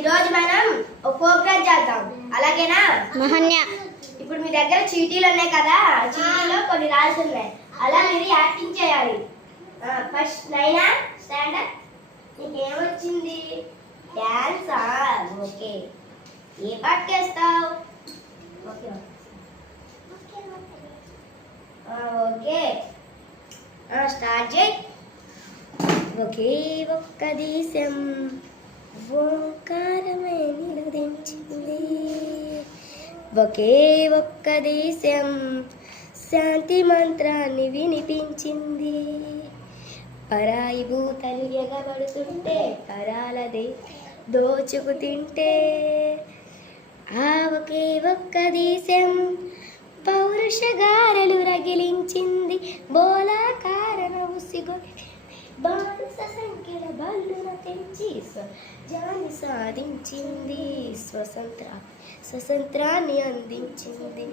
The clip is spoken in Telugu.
ఈరోజు మనం ఒక ప్రోగ్రామ్ చేద్దాం, అలాగేనా? మహన్య, ఇప్పుడు మీ దగ్గర చీటీలు ఉన్నాయి కదా, చీటీలో కొన్ని రాసి ఉన్నాయి, అలా మీరు యాక్టింగ్ చేయాలి. ఫస్ట్ నైనా స్టాండ్ అప్. నీకేమొచ్చింది? డాన్సా? ఓకే. ఏ పాట చేస్తావు? ఓకే ఓకే, స్టార్ట్ చేయి. ఒకే ఒక్క దేశం ఓంకారమే నిలదించింది, ఒకే ఒక్క దేశం శాంతి మంత్రాన్ని వినిపించింది. పరాయి భూతలు ఎగబడుతుంటే పరాలదే దోచుకు తింటే, ఆ ఒకే ఒక్క దేశం పౌరుషగారలు రగిలించింది. బోలాకారణ ఉసిగొలి బానిస సంఖ్యల బల్లున తెంచి జాని సాధించింది. స్వతంత్రాన్ని అందించింది.